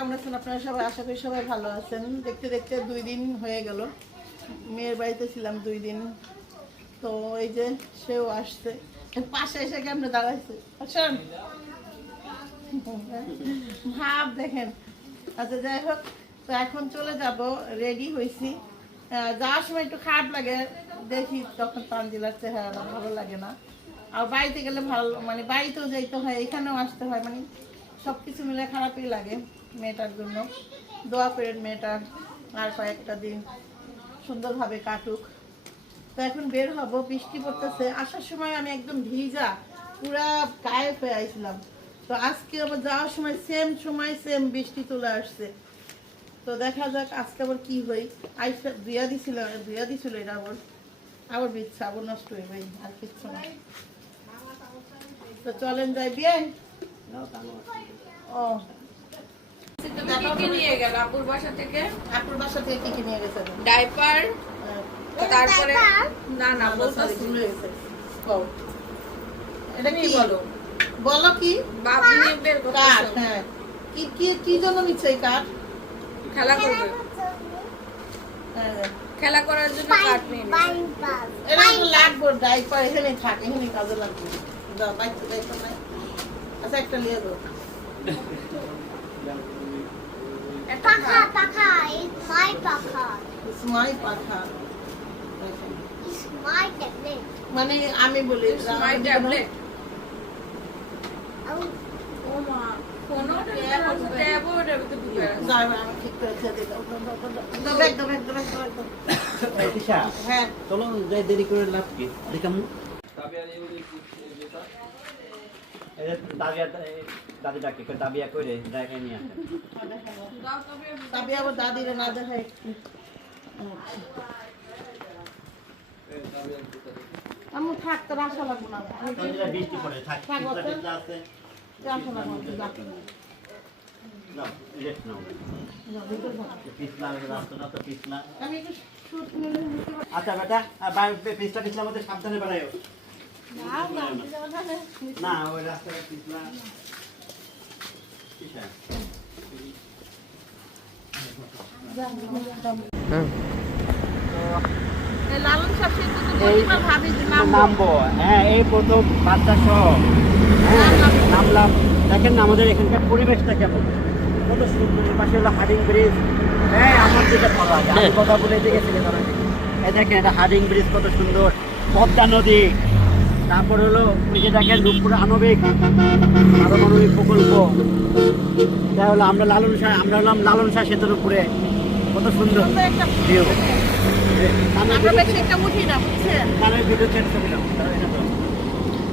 কেমন আছেন আপনারা সবাই? আশা করি সবাই ভালো আছেন। দেখতে দেখতে দুই দিন হয়ে গেল। মেয়ের বাড়িতে ছিলাম দুই দিন। তো এই যে সেও আসছে। পাশে এসে কেমনে দাঁড়াইছে? আসেন। ভাব দেখেন। আচ্ছা যাই হোক, তো এখন চলে যাব। রেডি হয়েছি। যাওয়ার সময় একটু খারাপ লাগে। দেখি তখন তানজিলার চেহারাটা ভালো লাগে না। আর বাড়িতে গেলে ভালো মানে বাড়িতেও যাইতে হয়, এখানেও আসতে হয়। মানে সব কিছু মিলে খারাপই লাগে মেয়েটার জন্য। দোয়া করেন মেয়েটার আর কয়েকটা দিন সুন্দরভাবে কাটুক। তো এখন বের হব, বৃষ্টি পড়তেছে। আসার সময় আমি একদম ভিজা, পুরা গায়ে হয়ে আইছিলাম। তো আজকে আবার যাওয়ার সময় সেম সময় সেম বৃষ্টি চলে আসছে। তো দেখা যাক আজকে আবার কি হই আইসা দুইয়া দিছিল দুইয়া দিছিল এটা আবার। আবার বিচ্ছা আবার নষ্ট হয়ে যাই আর কিচ্ছু না। তো চলেন যাই, বিয়ে। ও কি কি নিয়ে গেল আপুর বাসা থেকে? আপুর বাসা থেকে কি কি নিয়ে গেছেন ডাইপার হ্যাঁ। তারপরে না না sorry, বলতেছি। ভুল গেছে। কও। এটা কি? কি? বলো। বলো কি? বাবু নিয়ে বের কাঠ কি কি কি জন্য নিচ্ছে এই কাঠ? খেলা করবে। খেলা করার জন্য কাঠ নিয়ে এটা লাগবে ডাইপার এখানে থাকে এখানে কাজে লাগবে। দাও ডাইপার নাই আচ্ছা একটা নিয়ে দাও পাখা. মানে আমি বলি মাই ট্যাবলেট ও মা ফোনও ট্যাব ট্যাবও ওটার ভিতরে ঢুকে আছে দাও, আমি ঠিক করে দাও, দাও, ব্যাগ দাও, ব্যাগ দাও, ব্যাগ দাও, হ্যাঁ। চলো যাই দেরি করে লাভ কি? দেখাম। এই যে আচ্ছা বেটা পিছলা পিছলা মধ্যে সাবধানে বাড়াইও না, ওই রাস্তাটা পিছলা নামবো। হ্যাঁ এই প্রথম বাচ্চা সহ। হ্যাঁ নামলাম। দেখেন না আমাদের এখানকার পরিবেশটা কেমন। কত সুন্দর পাশে হলো হার্ডিং ব্রিজ। হ্যাঁ আমার যেটা ভালো লাগে আমি কথা বলে দেখেন এটা হার্ডিং ব্রিজ কত সুন্দর। পদ্মা নদী। তারপর হলো ওই যে দেখেন রূপপুর আণবিক পারমাণবিক প্রকল্প। এটা হলো আমরা লালন শাহ আমরা হলাম লালন শাহ সেতুর উপরে। কত সুন্দর। সুন্দর একটা ভিউ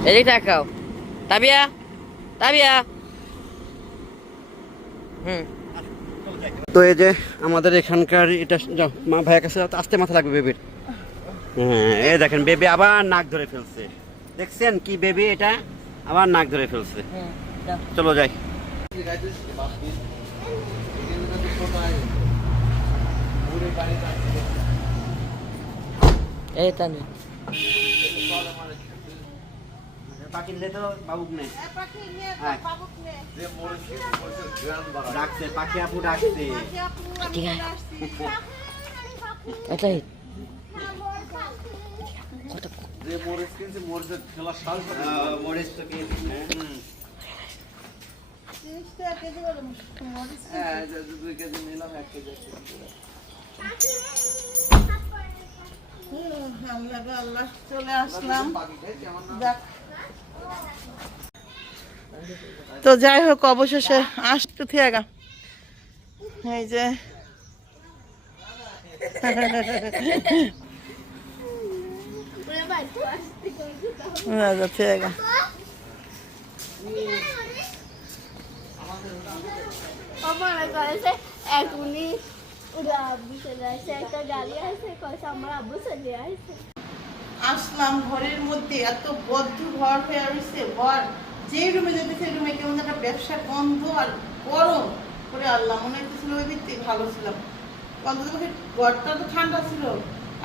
এদিক তাকাও। তাবিয়া তাবিয়া। হুম। তো এই যে আমাদের এখানকার এটা মা ভাইয়ের কাছে আস্তে মাথা লাগবে বেবির। হ্যাঁ এই দেখেন বেবি আবার নাক ধরে ফেলছে। দেখছেন কি বেবি এটা? আবার নাক ধরে ফেলছে। চলো যাই। এই তানি পাখি তো বাবুক নেই হ্যাঁ। ডাকছে পাখি আপু ডাকছে। পাখি কি কেজি আল্লাহ চলে আসলাম তো যাই হোক অবশেষে আসতে থিয়াগা এই যে থিয়াগা আমার কয়েছে এখনই ওরা আব্বু চলে আসে একটা গাড়ি আছে কয়েছে আমার আসে আসলাম ঘরের মধ্যে এত বদ্ধ ঘর হয়ে রয়েছে ঘর। যে রুমে যেতে সেই রুমে কেমন একটা ব্যবসা গন্ধ আর গরম। করে আল্লাহ মনে হচ্ছিল ওই ভিত্তি ভালো ছিলাম। অন্তত ঘরটা তো ঠান্ডা ছিল।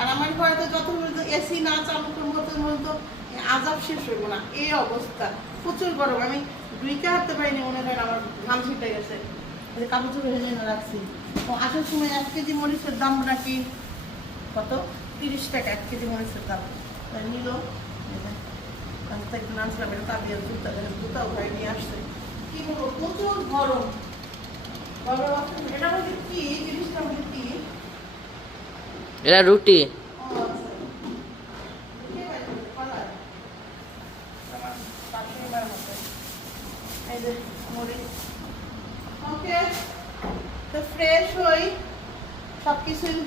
আর আমার ঘরে তো যত এসি না চালু করব, তত পর্যন্ত আজাব শেষ হইব না। এই অবস্থা। প্রচুর গরম। আমি দুইটা হাঁটতে পারিনি মনে হয় আমার ঘাম ছিটে গেছে। কাপড় চোপড় রাখছি। আসার সময় এক কেজি মরিচের দাম নাকি কত? তিরিশ টাকা এক কেজি মরিচের দাম। নিল। তো এটা ঘরে নিয়ে কি প্রচুর গরম। গরম এটা মধ্যে কি? মরিচ ওকে তো ফ্রেশ হই সব কিছুই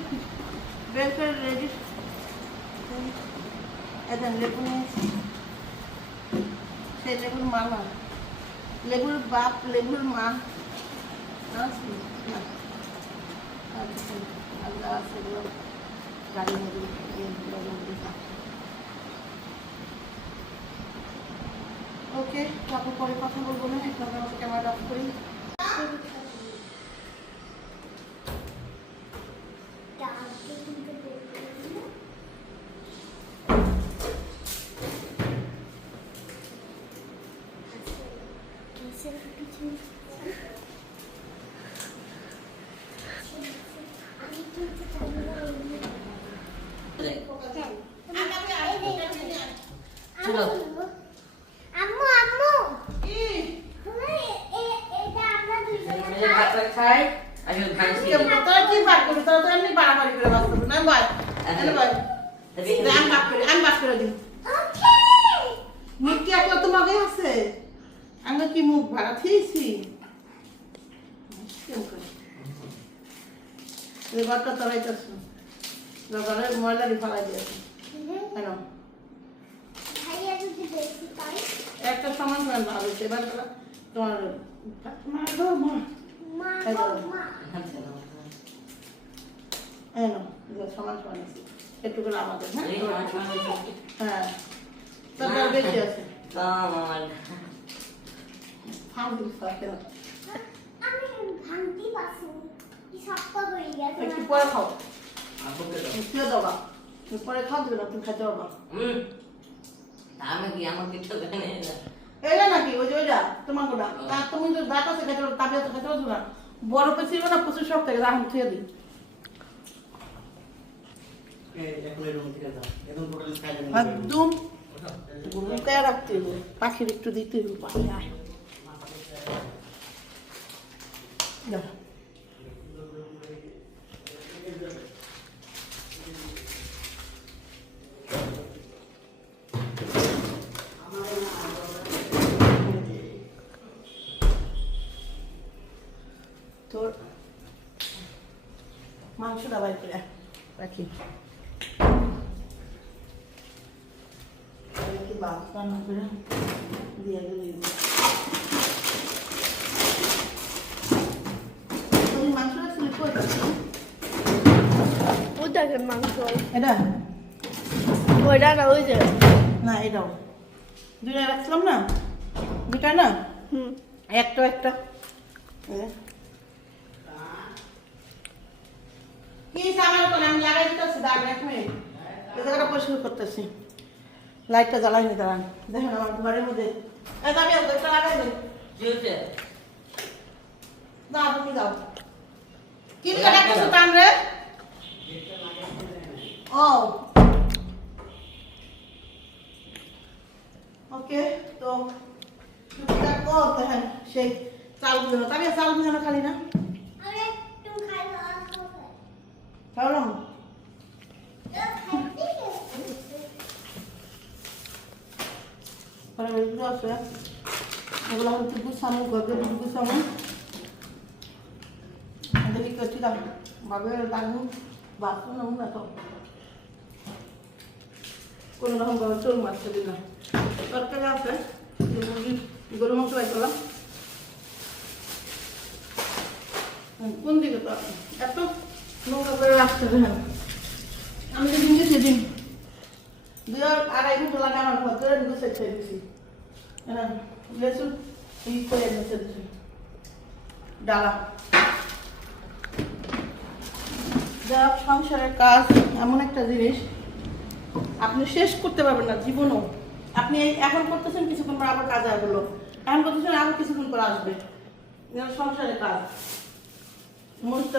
বের রেডি এখন লেবু নিয়েছি। সেই লেবুর মা না, লেবুর বাপ, লেবুর মা। আছে? আল্লাহ আছে ওকে তারপর পরে কথা বলব না এখন আমরা ক্যামেরা অফ করি আম্মু আম্মু কি? এটা আমরা দুইজন ভাত খাই আমি ভাঙছি তোরা কি বাদ করবি তোরা তো এমনি বাড়াবাড়ি করে বাদ করবি না। ভাই আমি বাদ করে আমি বাদ করে দিই। ওকে মুখ কি একলা তোমাকে আছে। আমি কি মুখ ভাড়া খেয়েছি এবারটা তরাইতেছ ঘরের ময়লারি ফালাই দিয়েছি। কেন? একটা সমান সমান ভালো এবার তোমার মা এগুলো সমান সমান আছে। একটু করে আমাদের হ্যাঁ? হ্যাঁ। বেশি আছে। না? পরে খাও। তুমি পরে খাও দেবে না তুমি খাইতে পারবা আমি কি আমাকে তো নাকি ওই যে ওইটা তোমার গোটা তুমি তো দাঁত আছে খেতে পারো তাবিয়া তো খেতে পারছ না। বরফে ছিল না প্রচুর শখ থেকে রাখুন খেয়ে দিই। একদম লুকায় রাখতে হবে পাখির একটু দিতে হবে পাখি আয়। তোর মাংসটা বাই করে রাখি। বাদ রান্না করে দিয়ে মাংস। এটা? ওইটা না ওই যে। না এটাও। দুইটা রাখছিলাম না? দুইটা না? হুম। একটা একটা। কি সামান করে আমি লাগাই দিতেছি? দাগ এই জায়গাটা পরিষ্কার করতেছি। লাইটটা জ্বালাইনি দাঁড়ান। দেখেন আমার ঘরের মধ্যে। এই একটা লাগাই দিন কি হচ্ছে দাও তুমি দাও কি টান রে? ও। ওকে তো টুকটা দেখেন সেই চাল ভিজানো তবে চাল ভিজানো খালি না? আরে একটু খাই দাও খাওয়ালাম পরে এগুলো আছে এগুলো হচ্ছে গুছানো গর্বে গুছানো কেটে দাও ভাবে লাগু বাথরুম নাম না তো কোনো রকম ভাবে চোর মারতে দিলাম তরকারি আছে মুরগির গরু মাংস করলাম কোন দিকে তো? এত নোংরা করে রাখতে দেখেন আমি যেদিন গেছি সেদিন দুই আড়াই ঘণ্টা লাগে আমার ঘর ধরে ঢুকে সেট লেসুন ই করে নিচে ডালা। যা সংসারের কাজ, এমন একটা জিনিস, আপনি শেষ করতে পারবেন না জীবনও। আপনি এখন করতেছেন, কিছুক্ষণ পর আবার কাজ আসলো এখন করতেছেন, আবার কিছুক্ষণ পর আসবে। সংসারের কাজ।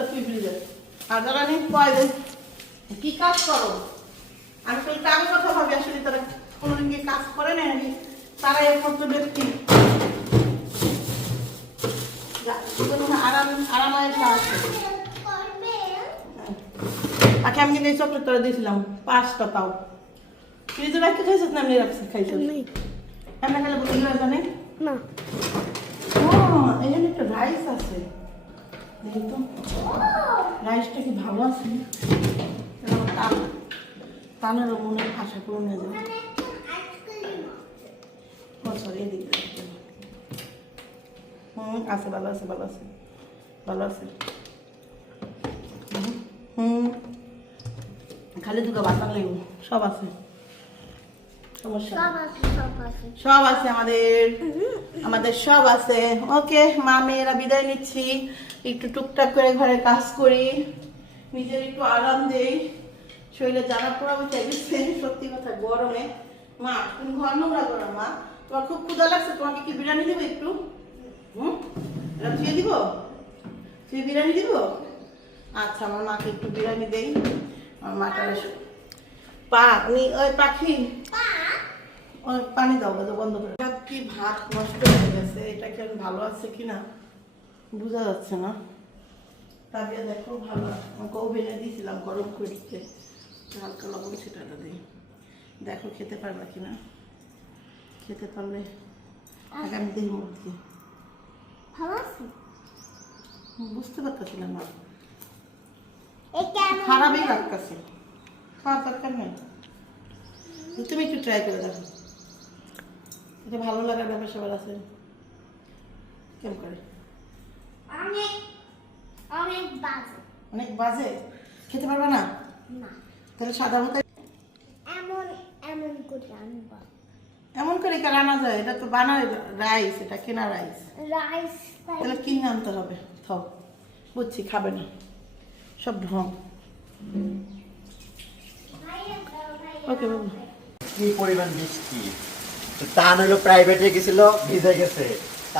তুই ফ্রিজে আর যারা নেই, কয় দেন কি কাজ করো? আমি তো কাজ কথা ভাবি, আসলে তারা কোনোদিন কি কাজ করে না তারা একমাত্র ব্যক্তি আরাম আরামায় কাজ করে। আমি কিন্তু এই চকলেট দিয়েছিলাম পাঁচটা পাও ফ্রিজে রাখতে খাইছিস না এমনি রাখছিস খাইছিস? এমনি খেলে বুঝলি হয়ে জানে না। একটা রাইস আছে। দেখি তো। রাইসটা কি ভালো আছে? টানের মনে আশা করে নিয়ে যাবে ও সরি এদিকে রাখতে হবে। হুম আছে ভালো আছে ভালো আছে ভালো আছে। হুম, খালি দুটো বাতান লেবু সব আছে। সব আছে আমাদের আমাদের সব আছে। ওকে মা মেয়েরা বিদায় নিচ্ছি। একটু টুকটাক করে ঘরে কাজ করি। নিজের একটু আরাম দেই। শরীরে জ্বালা পোড়া উঠে সত্যি কথা গরমে। মা ঘর নোংরা করো মা। তোমার খুব ক্ষুদা লাগছে তোমাকে কি বিরিয়ানি দিব একটু? হুম? এটা ধুয়ে দিব? তুই বিরিয়ানি দিব? আচ্ছা আমার মাকে একটু বিরিয়ানি দেই। আমার মাটা পা নি- ওই পাখি। ওই পানি দাও বাজে বন্ধ করে। কি ভাত? নষ্ট হয়ে গেছে এটা কি ভালো আছে কি না বোঝা যাচ্ছে না। তাবিয়া দেখো ভালো আমাকে ওভেনে দিয়েছিলাম গরম করে দিতে হালকা লবণ ছিটাটা দিই। দেখো খেতে পারবে কি না খেতে পারলে আগামী দিন মধ্যে। ভালো আছে? বুঝতে পারতেছিলাম না। খারাপই লাগতেছে। খাওয়ার দরকার নেই। তুমি একটু ট্রাই করে দেখো। এটা ভালো লাগার ব্যাপার সবার আছে। কেমন করে? অনেক অনেক বাজে। অনেক বাজে? খেতে পারবে না? না। তাহলে সাদা ভাত এমন এমন করে আনবা। করে কে রান্না যায় এটা তো বানায় রাইস এটা কেনা রাইস রাইস তাহলে কিনে আনতে হবে? থাও বুঝছি খাবে না। সব ঢং। ওকে বাবু। কি পরিমাণ বৃষ্টি তো তা হলো প্রাইভেটে গেছিল ভিজে গেছে।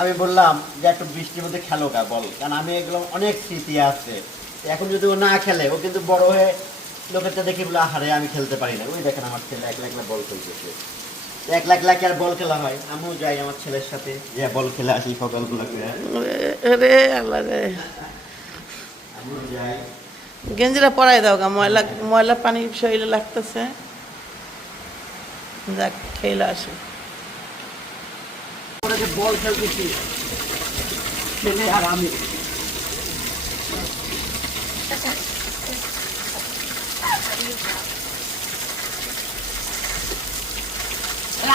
আমি বললাম যে একটু বৃষ্টির মধ্যে খেলো গা বল। কারণ আমি এগুলো অনেক স্মৃতি আছে। এখন যদি ও না খেলে ও কিন্তু বড় হয়ে লোকেরটা দেখে বলে আহারে আমি খেলতে পারি না। ওই দেখেন আমার ছেলে একলা একলা বল খেলতেছে। এক লাখ লাখ আর বল খেলা হয়। আমিও যাই আমার ছেলের সাথে। যে বল খেলে আসি সকালগুলো করে। রে আল্লাহ রে। আমিও যাই। গেঞ্জিটা পরাই দাও গা ময়লা ময়লা পানি শরীরে লাগতেছে। যাক খেলে আসে। ওরা যে বল খেলতেছি ছেলে আর আমি।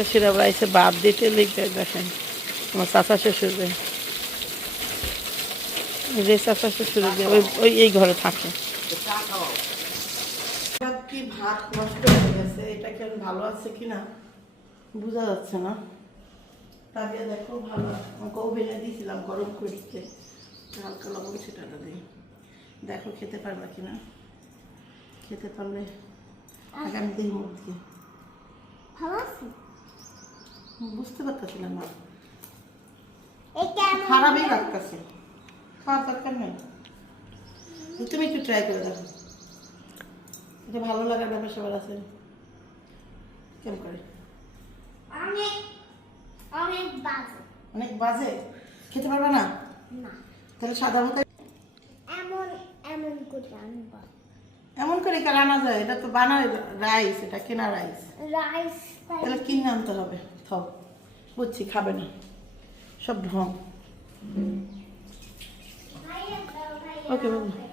দেয় সেরা রাইসে বাদ দিতে লিখবে দেখেন। আমার চাচা শ্বশুরে যে চাচা শ্বশুরে ওই ওই এই ঘরে থাকে। কি ভাত নষ্ট হয়ে গেছে? এটা কি ভালো আছে কি না বোঝা যাচ্ছে না। তাবিয়া দেখো ভালো আমাকে ওভেনে দিয়েছিলাম গরম করে হালকা লবণ ছিটাটা দিই। দেখো খেতে পারবে কি না খেতে পারলে আগামী দিন মধ্যে ভালো আছে? বুঝতে পারতেছিলাম না। খারাপই লাগতেছে। খাওয়ার দরকার নেই। তুমি একটু ট্রাই করে দেখো। এটা ভালো লাগার ব্যাপার সবার আছে। কেমন করে? অনেক অনেক বাজে। অনেক বাজে? খেতে পারবে না? না। তাহলে ভাত এমন এমন করে আনবা। এমন করে কে রান্না যায়? এটা তো বানায় রাইস এটা কেনা রাইস রাইস তাহলে কিনে আনতে হবে। থাও। বুঝছি খাবে না। সব ঢং ওকে বাবু।